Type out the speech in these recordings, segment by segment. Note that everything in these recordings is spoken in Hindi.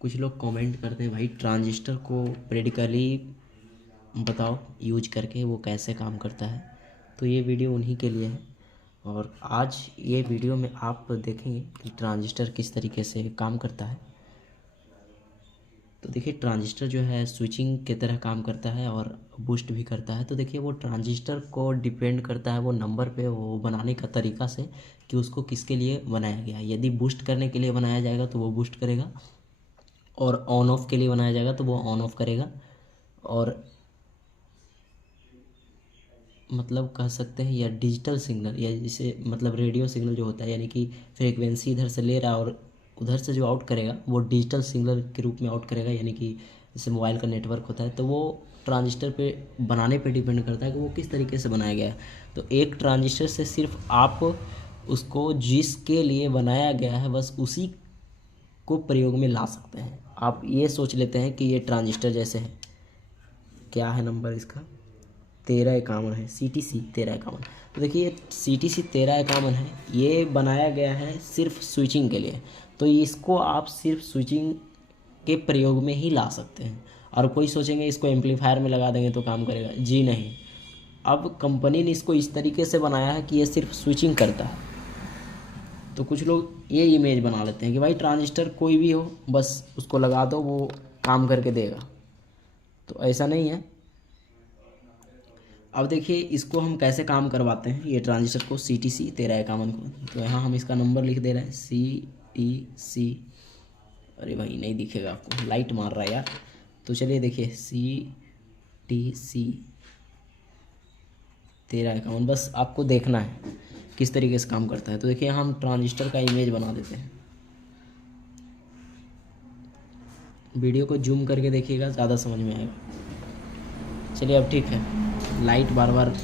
कुछ लोग कमेंट करते हैं भाई ट्रांजिस्टर को प्रैक्टिकली बताओ यूज करके वो कैसे काम करता है। तो ये वीडियो उन्हीं के लिए है और आज ये वीडियो में आप देखेंगे कि ट्रांजिस्टर किस तरीके से काम करता है। तो देखिए ट्रांजिस्टर जो है स्विचिंग की तरह काम करता है और बूस्ट भी करता है। तो देखिए वो ट्रांजिस्टर को डिपेंड करता है वो नंबर पे, वो बनाने का तरीका से कि उसको किसके लिए बनाया गया है। यदि बूस्ट करने के लिए बनाया जाएगा तो वो बूस्ट करेगा और ऑन ऑफ के लिए बनाया जाएगा तो वो ऑन ऑफ करेगा। और मतलब कह सकते हैं या डिजिटल सिग्नल या जिसे मतलब रेडियो सिग्नल जो होता है, यानी कि फ्रीक्वेंसी इधर से ले रहा है और उधर से जो आउट करेगा वो डिजिटल सिग्नल के रूप में आउट करेगा। यानी कि जैसे मोबाइल का नेटवर्क होता है तो वो ट्रांजिस्टर पे बनाने पे डिपेंड करता है कि वो किस तरीके से बनाया गया है। तो एक ट्रांजिस्टर से सिर्फ आप उसको जिसके लिए बनाया गया है बस उसी को प्रयोग में ला सकते हैं। आप ये सोच लेते हैं कि ये ट्रांजिस्टर जैसे है, क्या है नंबर इसका 1351 है, CTC 1351। तो देखिए CTC 1351 है, ये बनाया गया है सिर्फ स्विचिंग के लिए। तो इसको आप सिर्फ स्विचिंग के प्रयोग में ही ला सकते हैं। और कोई सोचेंगे इसको एम्पलीफायर में लगा देंगे तो काम करेगा, जी नहीं। अब कंपनी ने इसको इस तरीके से बनाया है कि ये सिर्फ स्विचिंग करता है। तो कुछ लोग ये इमेज बना लेते हैं कि भाई ट्रांजिस्टर कोई भी हो बस उसको लगा दो वो काम करके देगा। तो ऐसा नहीं है। अब देखिए इसको हम कैसे काम करवाते हैं, ये ट्रांजिस्टर को CTC 1351 को। तो यहाँ हम इसका नंबर लिख दे रहे हैं CTC। अरे भाई नहीं दिखेगा आपको, लाइट मार रहा है यार। तो चलिए देखिए CTC 1351, बस आपको देखना है किस तरीके से काम करता है। तो देखिए हम ट्रांजिस्टर का इमेज बना देते हैं। वीडियो को जूम करके देखिएगा, ज़्यादा समझ में आएगा। चलिए अब ठीक है, लाइट बार बार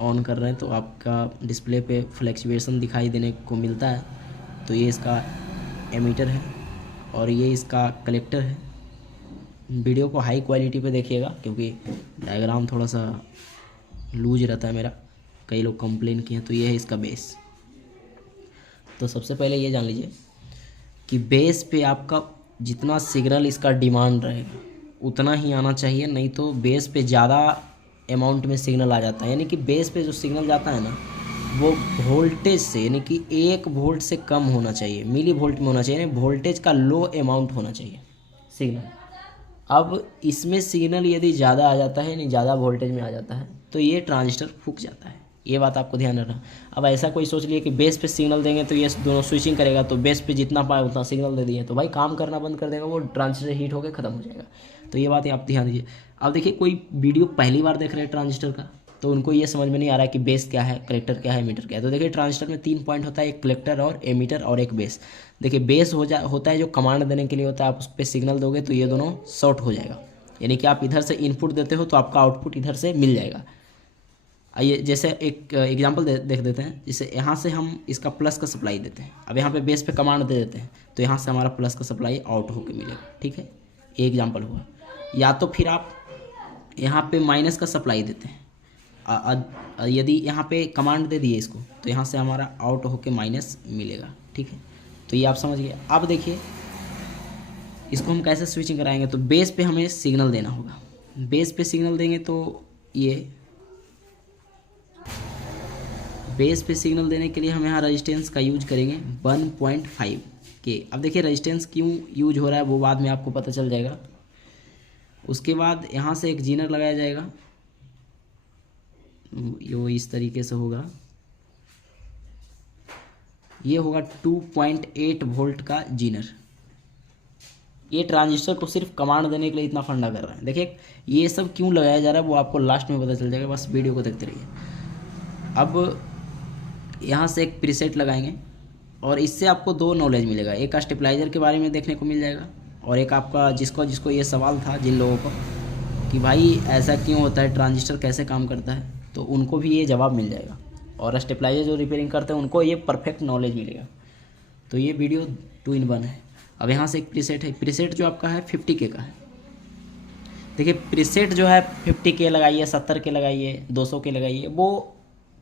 ऑन कर रहे हैं तो आपका डिस्प्ले पे फ्लैक्चुएशन दिखाई देने को मिलता है। तो ये इसका एमीटर है और ये इसका कलेक्टर है। वीडियो को हाई क्वालिटी पे देखिएगा क्योंकि डायग्राम थोड़ा सा लूज रहता है मेरा, कई लोग कंप्लेन किए हैं। तो ये है इसका बेस। तो सबसे पहले ये जान लीजिए कि बेस पे आपका जितना सिग्नल इसका डिमांड रहेगा उतना ही आना चाहिए, नहीं तो बेस पे ज़्यादा अमाउंट में सिग्नल आ जाता है। यानी कि बेस पे जो सिग्नल जाता है ना वो वोल्टेज से, यानी कि 1 वोल्ट से कम होना चाहिए, मिली वोल्ट में होना चाहिए, यानी वोल्टेज का लो अमाउंट होना चाहिए सिग्नल। अब इसमें सिग्नल यदि ज़्यादा आ जाता है यानी ज़्यादा वोल्टेज में आ जाता है तो ये ट्रांजिस्टर फूक जाता है। ये बात आपको ध्यान रखना। अब ऐसा कोई सोच लिए कि बेस पे सिग्नल देंगे तो ये दोनों स्विचिंग करेगा, तो बेस पे जितना पाए उतना सिग्नल दे दिए तो भाई काम करना बंद कर देगा, वो ट्रांजिस्टर हीट होकर ख़त्म हो जाएगा। तो ये बात आप ध्यान दीजिए। अब देखिए कोई वीडियो पहली बार देख रहे हैं ट्रांजिस्टर का तो उनको ये समझ में नहीं आ रहा है कि बेस क्या है, कलेक्टर क्या है, एमीटर क्या है। तो देखिए ट्रांजिस्टर में 3 पॉइंट होता है, एक कलेक्टर और एमीटर और एक बेस। देखिए बेस होता है जो कमांड देने के लिए होता है, आप उस पर सिग्नल दोगे तो ये दोनों शॉर्ट हो जाएगा। यानी कि आप इधर से इनपुट देते हो तो आपका आउटपुट इधर से मिल जाएगा। आइए जैसे एक एग्जांपल देख देते हैं। जैसे यहाँ से हम इसका प्लस का सप्लाई देते हैं, अब यहाँ पे बेस पे कमांड दे देते हैं तो यहाँ से हमारा प्लस का सप्लाई आउट होकर मिलेगा। ठीक है, ये एग्जांपल हुआ। या तो फिर आप यहाँ पे माइनस का सप्लाई देते हैं, यदि यहाँ पे कमांड दे दिए इसको तो यहाँ से हमारा आउट होके माइनस मिलेगा। ठीक है, तो ये आप समझ गए। अब देखिए इसको हम कैसे स्विचिंग कराएंगे। तो बेस पे हमें सिग्नल देना होगा, बेस पे सिग्नल देंगे तो ये बेस पे सिग्नल देने के लिए हम यहाँ रेजिस्टेंस का यूज करेंगे 1.5 के। अब देखिए रेजिस्टेंस क्यों यूज हो रहा है वो बाद में आपको पता चल जाएगा। उसके बाद यहाँ से एक जीनर लगाया जाएगा, यो इस तरीके से होगा, ये होगा 2.8 वोल्ट का जीनर। ये ट्रांजिस्टर को सिर्फ कमांड देने के लिए इतना फंडा कर रहा है। देखिए ये सब क्यों लगाया जा रहा है वो आपको लास्ट में पता चल जाएगा, बस वीडियो को देखते रहिए। अब यहाँ से एक प्रीसेट लगाएंगे और इससे आपको 2 नॉलेज मिलेगा। एक स्टेबलाइजर के बारे में देखने को मिल जाएगा और एक आपका जिसको ये सवाल था जिन लोगों को कि भाई ऐसा क्यों होता है, ट्रांजिस्टर कैसे काम करता है, तो उनको भी ये जवाब मिल जाएगा। और स्टेबलाइजर जो रिपेयरिंग करते हैं उनको ये परफेक्ट नॉलेज मिलेगा। तो ये वीडियो 2 in 1 है। अब यहाँ से एक प्रीसेट है, प्रीसेट जो आपका है 50K का है। देखिए प्रीसेट जो है 50K लगाइए, 70K लगाइए, 200K लगाइए, वो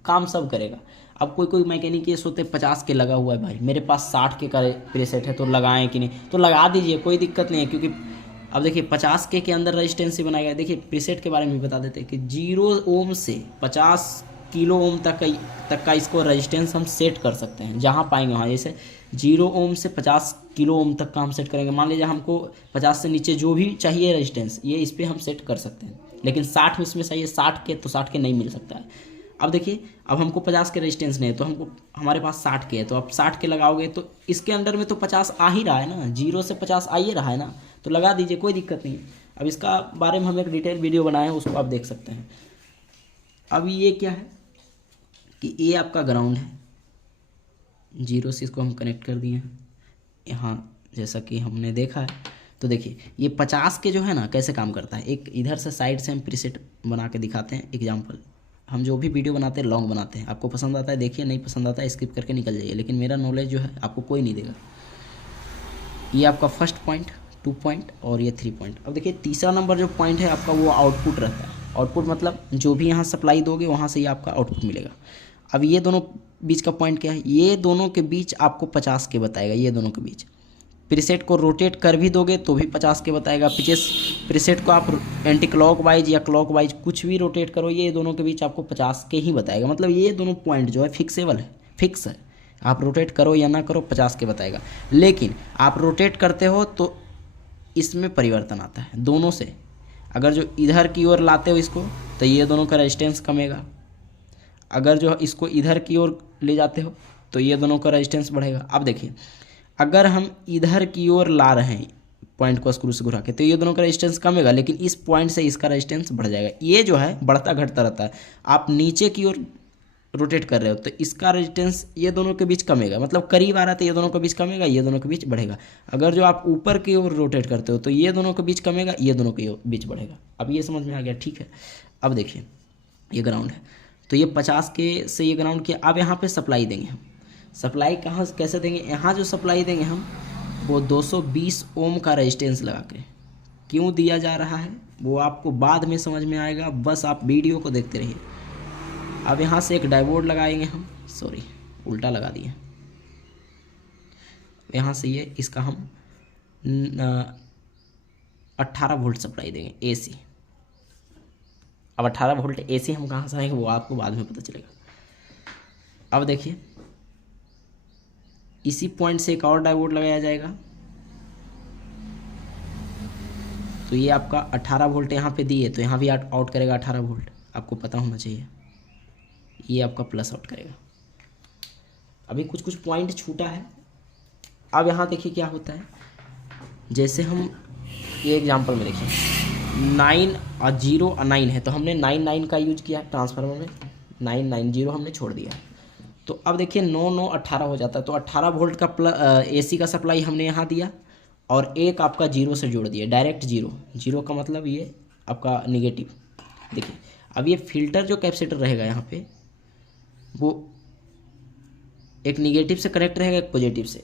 काम सब करेगा। अब कोई कोई मैकेनिक ये सोचते 50 के लगा हुआ है, भाई मेरे पास 60 के का प्रीसेट है तो लगाएं कि नहीं, तो लगा दीजिए, कोई दिक्कत नहीं है। क्योंकि अब देखिए 50 के अंदर रेजिस्टेंस ही बनाएगा। देखिए प्रीसेट के बारे में भी बता देते हैं कि 0 ओम से 50 किलो ओम तक का इसको रेजिस्टेंस हम सेट कर सकते हैं, जहाँ पाएंगे वहाँ। जैसे 0 ओम से 50 किलो ओम तक का हम सेट करेंगे। मान लीजिए हमको 50 से नीचे जो भी चाहिए रेजिस्टेंस, ये इस पर हम सेट कर सकते हैं। लेकिन 60 में इसमें चाहिए 60 के, तो 60 के नहीं मिल सकता है। अब देखिए, अब हमको 50 के रेजिस्टेंस नहीं है, तो हमको हमारे पास 60 के है, तो आप 60 के लगाओगे तो इसके अंडर में तो 50 आ ही रहा है ना, 0 से 50 आ ही रहा है ना, तो लगा दीजिए, कोई दिक्कत नहीं है। अब इसका बारे में हम एक डिटेल वीडियो बनाए हैं, उसको आप देख सकते हैं। अब ये क्या है कि ये आपका ग्राउंड है, 0 से इसको हम कनेक्ट कर दिए हैं यहाँ, जैसा कि हमने देखा है। तो देखिए ये 50 के जो है ना कैसे काम करता है। एक इधर से साइड से हम प्रीसेट बना के दिखाते हैं। एग्जांपल, हम जो भी वीडियो बनाते हैं लॉन्ग बनाते हैं, आपको पसंद आता है देखिए, नहीं पसंद आता है स्किप करके निकल जाइए, लेकिन मेरा नॉलेज जो है आपको कोई नहीं देगा। ये आपका फर्स्ट पॉइंट, 2 पॉइंट और ये 3 पॉइंट। अब देखिए तीसरा नंबर जो पॉइंट है आपका वो आउटपुट रहता है। आउटपुट मतलब जो भी यहाँ सप्लाई दोगे वहाँ से ही आपका आउटपुट मिलेगा। अब ये दोनों बीच का पॉइंट क्या है, ये दोनों के बीच आपको 50 के बताएगा। ये दोनों के बीच प्रीसेट को रोटेट कर भी दोगे तो भी 50 के बताएगा। प्रीसेट को आप एंटी क्लॉक वाइज या क्लॉक वाइज कुछ भी रोटेट करो, ये दोनों के बीच आपको 50 के ही बताएगा। मतलब ये दोनों पॉइंट जो है फिक्सेबल है, फिक्स है, आप रोटेट करो या ना करो 50 के बताएगा। लेकिन आप रोटेट करते हो तो इसमें परिवर्तन आता है दोनों से। अगर जो इधर की ओर लाते हो इसको तो ये दोनों का रेजिस्टेंस कमेगा, अगर जो इसको इधर की ओर ले जाते हो तो ये दोनों का रेजिस्टेंस बढ़ेगा। अब देखिए अगर हम इधर की ओर ला रहे हैं पॉइंट को स्क्रू से घुरा के तो ये दोनों का रेजिस्टेंस कमेगा, लेकिन इस पॉइंट से इसका रेजिस्टेंस बढ़ जाएगा। ये जो है बढ़ता घटता रहता है। आप नीचे की ओर रोटेट कर रहे हो तो इसका रेजिस्टेंस ये दोनों के बीच कमेगा, मतलब करीब आ रहा है तो ये दोनों के बीच कमेगा, ये दोनों के बीच बढ़ेगा। अगर जो आप ऊपर की ओर रोटेट करते हो तो ये दोनों के बीच कमेगा, ये दोनों के बीच बढ़ेगा। अब ये समझ में आ गया, ठीक है। अब देखिए ये ग्राउंड है, तो ये 50 के से ये ग्राउंड किया। अब यहाँ पे सप्लाई देंगे हम। सप्लाई कहाँ कैसे देंगे, यहाँ जो सप्लाई देंगे हम वो 220 ओम का रेजिस्टेंस लगा के। क्यों दिया जा रहा है वो आपको बाद में समझ में आएगा, बस आप वीडियो को देखते रहिए। अब यहाँ से एक डायोड लगाएंगे हम, सॉरी उल्टा लगा दिए। यहाँ से ये इसका हम 18 वोल्ट सप्लाई देंगे एसी। अब 18 वोल्ट एसी हम कहाँ से आएंगे वो आपको बाद में पता चलेगा। अब देखिए इसी पॉइंट से एक और डायोड लगाया जाएगा, तो ये आपका 18 वोल्ट यहाँ पे दिए तो यहाँ भी आउट करेगा 18 वोल्ट, आपको पता होना चाहिए। ये आपका प्लस आउट करेगा। अभी कुछ कुछ पॉइंट छूटा है। अब यहाँ देखिए क्या होता है, जैसे हम ये एग्जांपल में देखिए 9 और 0 और 9 है, तो हमने 9 का यूज किया ट्रांसफार्मर में, 9 0 हमने छोड़ दिया। तो अब देखिए 9 9 18 हो जाता है, तो 18 वोल्ट का एसी का सप्लाई हमने यहाँ दिया और एक आपका 0 से जोड़ दिया, डायरेक्ट 0 का मतलब ये आपका निगेटिव। देखिए अब ये फिल्टर जो कैपेसिटर रहेगा यहाँ पे वो एक निगेटिव से कनेक्ट रहेगा, एक पॉजिटिव से।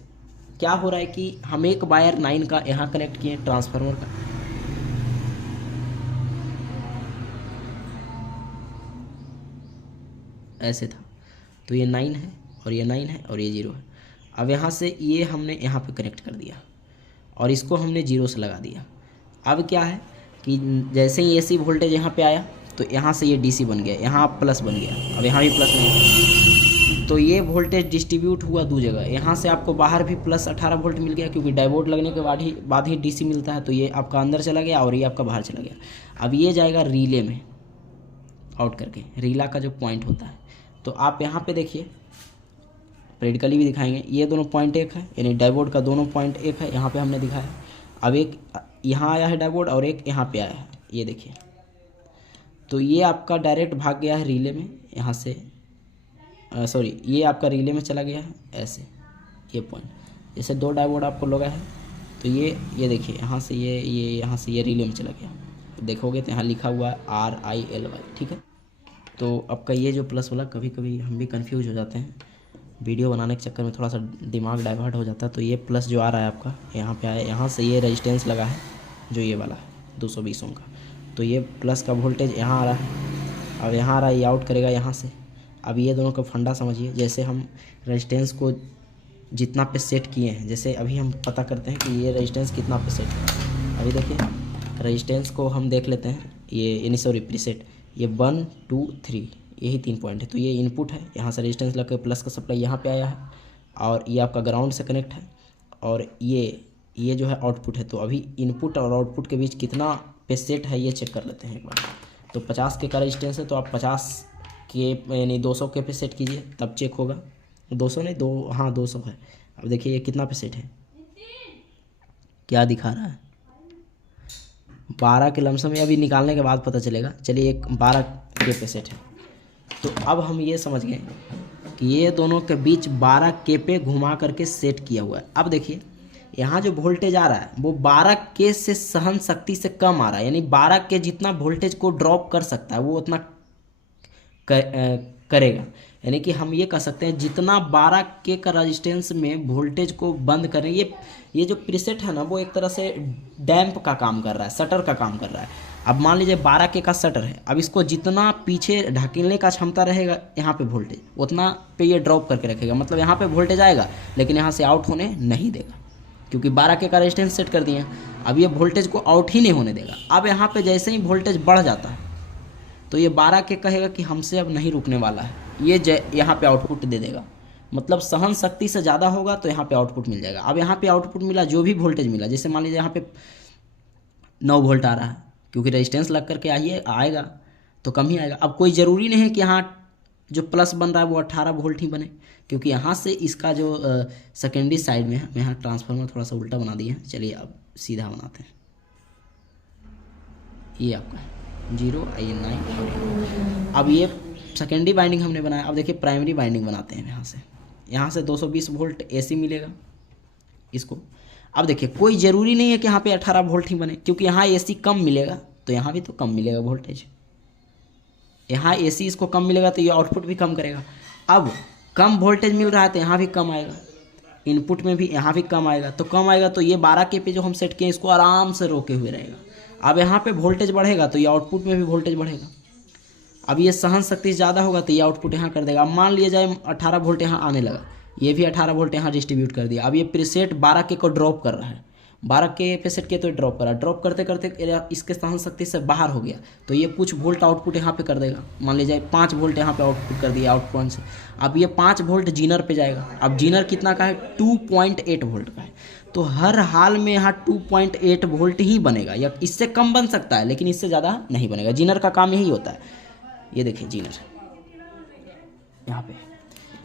क्या हो रहा है कि हम एक वायर 9 का यहाँ कनेक्ट किए ट्रांसफार्मर का, ऐसे था, तो ये 9 है और ये 9 है और ये 0 है। अब यहाँ से ये हमने यहाँ पे कनेक्ट कर दिया और इसको हमने 0 से लगा दिया। अब क्या है कि जैसे ही एसी वोल्टेज यहाँ पे आया तो यहाँ से ये डीसी बन गया, यहाँ प्लस बन गया, अब यहाँ भी प्लस बन गया, तो ये वोल्टेज डिस्ट्रीब्यूट हुआ 2 जगह। यहाँ से आपको बाहर भी प्लस 18 वोल्ट मिल गया, क्योंकि डायोड लगने के बाद ही डीसी मिलता है, तो ये आपका अंदर चला गया और ये आपका बाहर चला गया। अब ये जाएगा रिले में आउट करके, रीला का जो पॉइंट होता है। तो आप यहाँ पे देखिए प्रैक्टिकली भी दिखाएंगे, ये दोनों पॉइंट एक है, यानी डायोड का दोनों पॉइंट एक है, यहाँ पे हमने दिखाया। अब एक यहाँ आया है डायोड और एक यहाँ पे आया है, ये देखिए। तो ये आपका डायरेक्ट भाग गया है रिले में, यहाँ से सॉरी ये आपका रिले में चला गया है ऐसे, ये पॉइंट जैसे 2 डायोड आपको लगा है, तो ये देखिए यहाँ से ये यहाँ से ये रिले में चला गया। देखोगे तो यहाँ लिखा हुआ है RILY, ठीक है। तो आपका ये जो प्लस वाला, कभी कभी हम भी कंफ्यूज हो जाते हैं वीडियो बनाने के चक्कर में, थोड़ा सा दिमाग डाइवर्ट हो जाता है। तो ये प्लस जो आ रहा है आपका यहाँ पे आया, यहाँ से ये रेजिस्टेंस लगा है जो ये वाला है 220 ओम का, तो ये प्लस का वोल्टेज यहाँ आ रहा है। अब यहाँ आ रहा है, ये आउट करेगा यहाँ से। अब ये दोनों का फंडा समझिए। जैसे हम रेजिस्टेंस को जितना पे सेट किए हैं, जैसे अभी हम पता करते हैं कि ये रेजिस्टेंस कितना पे सेट है। अभी देखिए रेजिस्टेंस को हम देख लेते हैं, ये यानी सॉरी प्रीसेट, ये 1 2 3 यही 3 पॉइंट है। तो ये इनपुट है, यहाँ से रेजिस्टेंस लग के प्लस का सप्लाई यहाँ पे आया है, और ये आपका ग्राउंड से कनेक्ट है, और ये जो है आउटपुट है। तो अभी इनपुट और आउटपुट के बीच कितना पे सेट है ये चेक कर लेते हैं एक बार। तो 50 के का रेजिस्टेंस है, तो आप 50 के यानी 200 के पे सेट कीजिए, तब चेक होगा। 200 नहीं, 200 है। अब देखिए ये कितना पे सेट है, क्या दिखा रहा है, 12 के लमसम में। अभी निकालने के बाद पता चलेगा। चलिए एक 12 के पे सेट है। तो अब हम ये समझ गए कि ये दोनों के बीच 12 के पे घुमा करके सेट किया हुआ है। अब देखिए यहाँ जो वोल्टेज आ रहा है वो 12 के से सहन शक्ति से कम आ रहा है, यानी 12 के जितना वोल्टेज को ड्रॉप कर सकता है वो उतना करेगा। यानी कि हम ये कह सकते हैं जितना 12 के का रेजिस्टेंस में वोल्टेज को बंद करें, ये जो प्रीसेट है ना वो एक तरह से डैम्प का काम कर रहा है, शटर का काम कर रहा है। अब मान लीजिए 12 के का शटर है, अब इसको जितना पीछे ढकेलने का क्षमता रहेगा यहाँ पे वोल्टेज, उतना पे ये ड्रॉप करके रखेगा। मतलब यहाँ पे वोल्टेज आएगा लेकिन यहाँ से आउट होने नहीं देगा, क्योंकि 12 के का रेजिस्टेंस सेट कर दिए हैं। अब ये वोल्टेज को आउट ही नहीं होने देगा। अब यहाँ पे जैसे ही वोल्टेज बढ़ जाता है तो ये 12 के कहेगा कि हमसे अब नहीं रुकने वाला है, ये यहाँ पे आउटपुट दे देगा। मतलब सहन शक्ति से ज़्यादा होगा तो यहाँ पे आउटपुट मिल जाएगा। अब यहाँ पे आउटपुट मिला, जो भी वोल्टेज मिला, जैसे मान लीजिए यहाँ पे 9 वोल्ट आ रहा है, क्योंकि रेजिस्टेंस लग करके आएगा तो कम ही आएगा। अब कोई ज़रूरी नहीं है कि यहाँ जो प्लस बन रहा है वो 18 वोल्ट ही बने, क्योंकि यहाँ से इसका जो सेकेंडरी साइड में है, यहाँ ट्रांसफार्मर थोड़ा सा उल्टा बना दिए हैं। चलिए अब सीधा बनाते हैं। ये आपका है 0 IN9। अब ये सेकेंडरी बाइंडिंग हमने बनाया। अब देखिए प्राइमरी बाइंडिंग बनाते हैं। यहाँ से 220 वोल्ट AC मिलेगा इसको। अब देखिए कोई ज़रूरी नहीं है कि यहाँ पे 18 वोल्ट ही बने, क्योंकि यहाँ AC कम मिलेगा तो यहाँ भी तो कम मिलेगा वोल्टेज। यहाँ AC इसको कम मिलेगा तो ये आउटपुट भी कम करेगा। अब कम वोल्टेज मिल रहा है तो यहाँ भी कम आएगा, इनपुट में भी यहाँ भी कम आएगा। तो कम आएगा तो ये 12 के पे जो हम सेट किए इसको आराम से रोके हुए रहेगा। अब यहाँ पे वोल्टेज बढ़ेगा तो ये आउटपुट में भी वोल्टेज बढ़ेगा। अब ये सहन शक्ति ज़्यादा होगा तो ये आउटपुट यहाँ कर देगा। अब मान लिया जाए 18 वोल्ट यहाँ आने लगा, ये भी 18 वोल्ट यहाँ डिस्ट्रीब्यूट कर दिया। अब ये प्रीसेट 12 के को ड्रॉप कर रहा है, 12 के पे सेट किया तो ड्रॉप कर रहा है। ड्रॉप करते करते इसके सहन शक्ति से बाहर हो गया तो ये कुछ वोल्ट आउटपुट यहाँ पे कर देगा। मान लीजिए 5 वोल्ट यहाँ पे आउटपुट कर दिया आउट पॉइंट से। अब ये 5 वोल्ट जीनर पे जाएगा। अब जीनर कितना का है, 2.8 वोल्ट का है। तो हर हाल में यहाँ 2.8 वोल्ट ही बनेगा, या इससे कम बन सकता है लेकिन इससे ज़्यादा नहीं बनेगा। जीनर का काम यही होता है। ये देखिए जीनर यहाँ पे,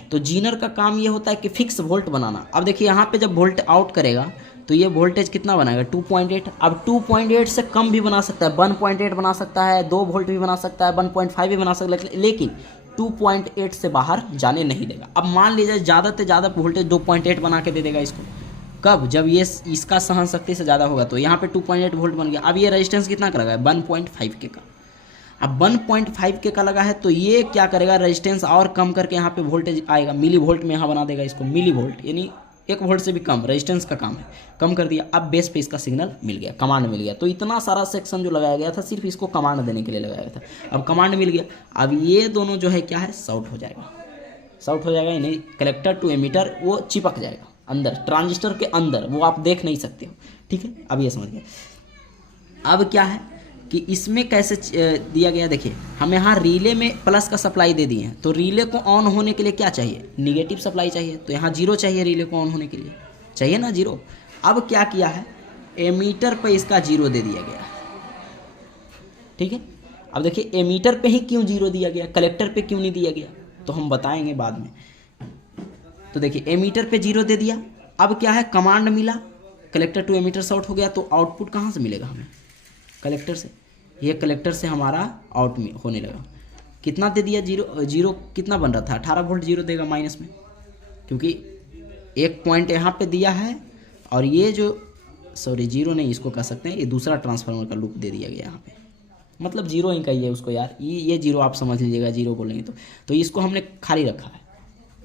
तो जीनर का काम ये होता है कि फिक्स वोल्ट बनाना। अब देखिए यहाँ पे जब वोल्ट आउट करेगा तो ये वोल्टेज कितना बनाएगा, 2.8। अब 2.8 से कम भी बना सकता है, 1.8 बना सकता है, 2 वोल्ट भी बना सकता है, 1.5 भी बना सकता है, लेकिन 2.8 से बाहर जाने नहीं देगा। अब मान लीजिए ज़्यादा से ज़्यादा वोल्टेज 2.8 बना के दे देगा इसको, कब, जब ये इसका सहन शक्ति से ज़्यादा होगा। तो यहाँ पे 2.8 वोल्ट बन गया। अब ये रेजिस्टेंस कितना का लगा है, 1.5 के का। अब 1.5 के का लगा है तो ये क्या करेगा, रेजिस्टेंस और कम करके यहाँ पे वोल्टेज आएगा, मिली वोल्ट में यहाँ बना देगा इसको, मिली वोल्ट यानी 1 वोल्ट से भी कम रेजिस्टेंस का काम है, कम कर दिया। अब बेस पे इसका सिग्नल मिल गया, कमांड मिल गया। तो इतना सारा सेक्शन जो लगाया गया था सिर्फ इसको कमांड देने के लिए लगाया गया था। अब कमांड मिल गया। अब ये दोनों जो है क्या है, शॉर्ट हो जाएगा, शॉर्ट हो जाएगा यानी कलेक्टर टू एमीटर वो चिपक जाएगा अंदर, ट्रांजिस्टर के अंदर, वो आप देख नहीं सकते हो। ठीक है, अब ये समझ गए। अब क्या है कि इसमें कैसे दिया गया, देखिए हम यहाँ रिले में प्लस का सप्लाई दे दिए हैं, तो रिले को ऑन होने के लिए क्या चाहिए, निगेटिव सप्लाई चाहिए। तो यहाँ 0 चाहिए, रिले को ऑन होने के लिए चाहिए ना 0। अब क्या किया है, एमीटर पे इसका 0 दे दिया गया। ठीक है, अब देखिए एमीटर पे ही क्यों 0 दिया गया, कलेक्टर पे क्यों नहीं दिया गया, तो हम बताएंगे बाद में। तो देखिए एमीटर पे 0 दे दिया। अब क्या है, कमांड मिला, कलेक्टर टू एमीटर शॉर्ट हो गया, तो आउटपुट कहाँ से मिलेगा हमें, कलेक्टर से। ये कलेक्टर से हमारा आउट होने लगा। कितना दे दिया, 0 कितना बन रहा था, 18 वोल्ट 0 देगा माइनस में, क्योंकि एक पॉइंट यहाँ पे दिया है और ये जो 0 नहीं इसको कह सकते हैं, ये दूसरा ट्रांसफार्मर का लूप दे दिया गया यहाँ पे, मतलब 0 ही कहिए उसको यार, ये 0 आप समझ लीजिएगा, 0 बोलेंगे तो इसको हमने खाली रखा है,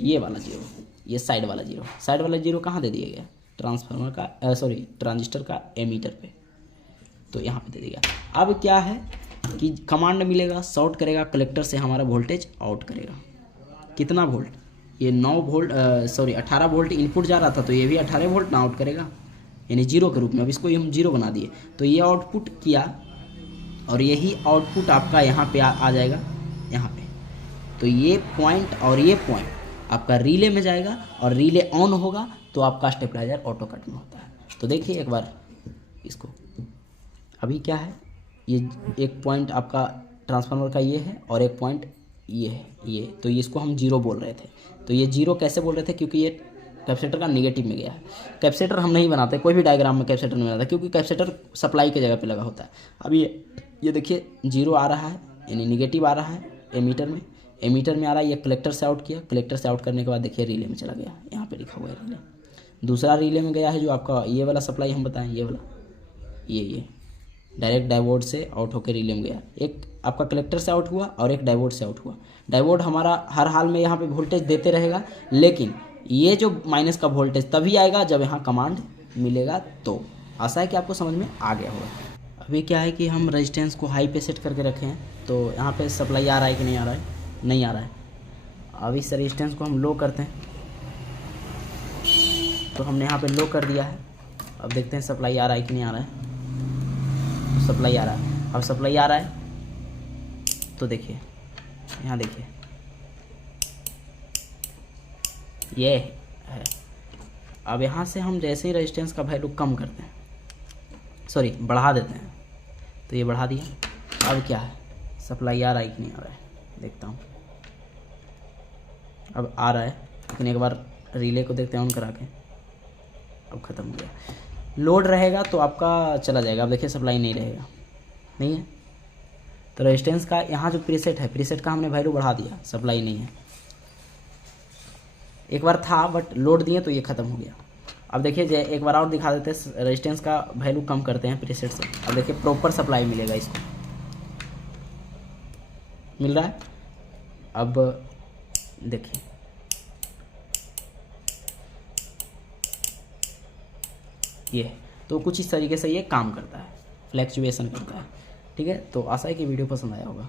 ये वाला 0, ये साइड वाला 0, साइड वाला 0 कहाँ दे दिया गया, ट्रांसफार्मर का ट्रांजिस्टर का एमीटर पे, तो यहाँ पे दे दिया। अब क्या है कि कमांड मिलेगा, शॉर्ट करेगा, कलेक्टर से हमारा वोल्टेज आउट करेगा। कितना वोल्ट, ये 9 वोल्ट, सॉरी 18 वोल्ट इनपुट जा रहा था, तो ये भी 18 वोल्ट ना आउट करेगा, यानी जीरो के रूप में। अब इसको हम जीरो बना दिए, तो ये आउटपुट किया और यही आउटपुट आपका यहाँ पे आ जाएगा यहाँ पे। तो ये पॉइंट और ये पॉइंट आपका रिले में जाएगा और रिले ऑन होगा तो आपका स्टेबलाइजर ऑटो कट में होता है। तो देखिए एक बार इसको, अभी क्या है, ये एक पॉइंट आपका ट्रांसफार्मर का ये है और एक पॉइंट ये है, ये तो इसको हम जीरो बोल रहे थे। तो ये जीरो कैसे बोल रहे थे, क्योंकि ये कैपेसिटर का नेगेटिव में गया है। कैपेसिटर हम नहीं बनाते, कोई भी डायग्राम में कैपेसिटर नहीं बनाता, क्योंकि कैपेसिटर सप्लाई की जगह पे लगा होता है। अब ये देखिए जीरो आ रहा है, यानी नेगेटिव आ रहा है एमीटर में, एमीटर में आ रहा है, ये कलेक्टर से आउट किया, कलेक्टर से आउट करने के बाद देखिए रिले में चला गया, यहाँ पे लिखा हुआ है रिले। दूसरा रिले में गया है जो आपका ये वाला सप्लाई हम बताएं, ये वाला, ये डायरेक्ट डायोड से आउट होकर रिले में गया। एक आपका कलेक्टर से आउट हुआ और एक डायोड से आउट हुआ। डायोड हमारा हर हाल में यहाँ पे वोल्टेज देते रहेगा, लेकिन ये जो माइनस का वोल्टेज तभी आएगा जब यहाँ कमांड मिलेगा। तो आशा है कि आपको समझ में आ गया होगा। अभी क्या है कि हम रेजिस्टेंस को हाई पे सेट करके रखे हैं, तो यहाँ पे सप्लाई आ रहा है कि नहीं आ रहा है, नहीं आ रहा है। अब इस रेजिस्टेंस को हम लो करते हैं, तो हमने यहाँ पे लो कर दिया है। अब देखते हैं सप्लाई आ रहा है कि नहीं आ रहा है। तो सप्लाई आ रहा है, अब सप्लाई आ रहा है तो देखिए यहाँ देखिए ये है। अब यहाँ से हम जैसे ही रेजिस्टेंस का वैल्यू कम करते हैं, सॉरी बढ़ा देते हैं, तो ये बढ़ा दिया। अब क्या है, सप्लाई आ रहा है कि नहीं आ रहा है, देखता हूँ। अब आ रहा है, लेकिन एक बार रिले को देखते हैं ऑन करा के। अब ख़त्म हो गया। लोड रहेगा तो आपका चला जाएगा। अब देखिए सप्लाई नहीं रहेगा, नहीं है। तो रेजिस्टेंस का यहाँ जो प्रीसेट है, प्रीसेट का हमने वैल्यू बढ़ा दिया, सप्लाई नहीं है। एक बार था बट लोड दिए तो ये ख़त्म हो गया। अब देखिए एक बार और दिखा देते हैं, रेजिस्टेंस का वैल्यू कम करते हैं प्रीसेट से। अब देखिए प्रॉपर सप्लाई मिलेगा, इसको मिल रहा है। अब देखिए ये, तो कुछ इस तरीके से ये काम करता है, फ्लैक्चुएशन करता है। ठीक है, तो आशा है कि वीडियो पसंद आया होगा।